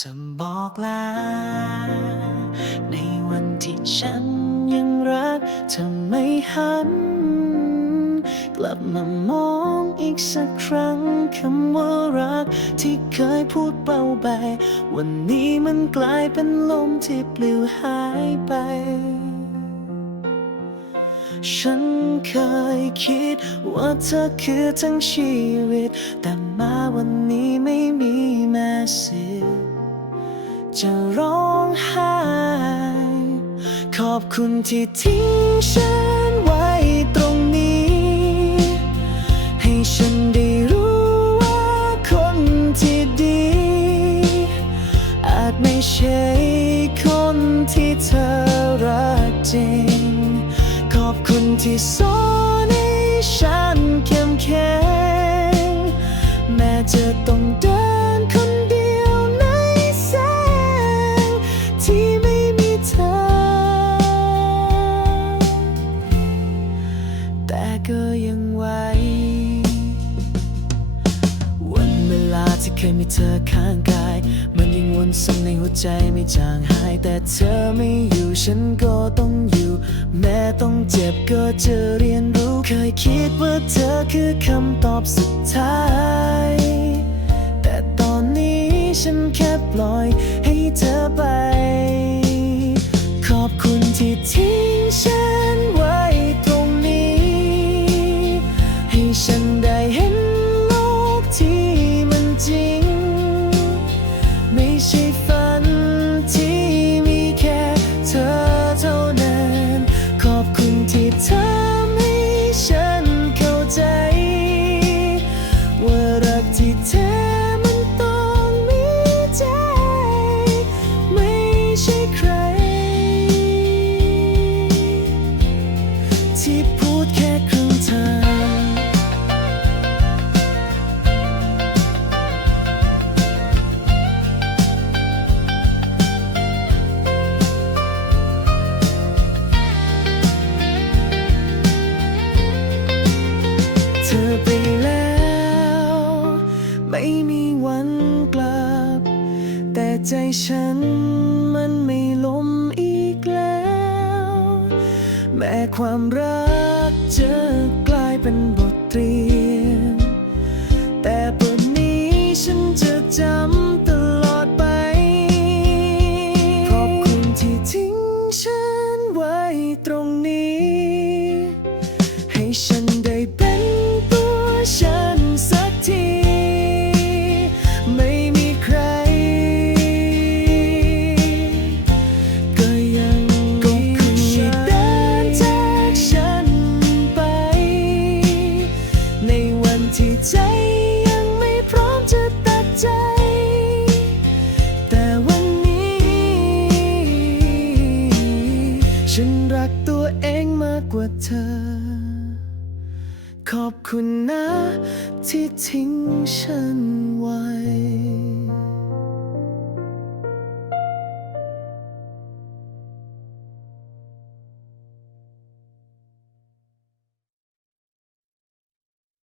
จะบอกลา ในวันที่ฉันยังรักเธอไม่หัน กลับมามองอีกสักครั้งคำว่ารักที่เคยพูดเบาไป วันนี้มันกลายเป็นลมที่ปลิวหายไป ฉันเคยคิดว่าเธอคือทั้งชีวิต แต่มาวันนี้ไม่มีแม้เสีย จะร้องไห้ขอบคุณที่ทิ้งฉันไว้ตรงนี้ ให้ฉันได้รู้ว่าคนที่ดี อาจไม่ใช่คนที่เธอรักจริง ขอบคุณที่สอนให้ฉัน ที่เคยมีเธอข้างกาย มันยังวนซ้ำในหัวใจไม่จางหาย แต่เธอไม่อยู่ฉันก็ต้องอยู่ แม้ต้องเจ็บก็จะเรียนรู้ เคยคิดว่าเธอคือคำตอบสุดท้าย แต่ตอนนี้ฉันแค่ปล่อยให้เธอไป แค่ครึ่งทางเธอไปแล้ว ไม่มีวันกลับ แต่ใจฉันมันไม่ล้มอีก แม้ความรักจะกลายเป็นบทเรียน แต่บทนี้ฉันจะจำตลอดไป ขอบคุณที่ทิ้งฉันไว้ตรงนี้ ฉันรักตัวเองมากกว่าเธอ ขอบคุณนะที่ทิ้งฉันไว้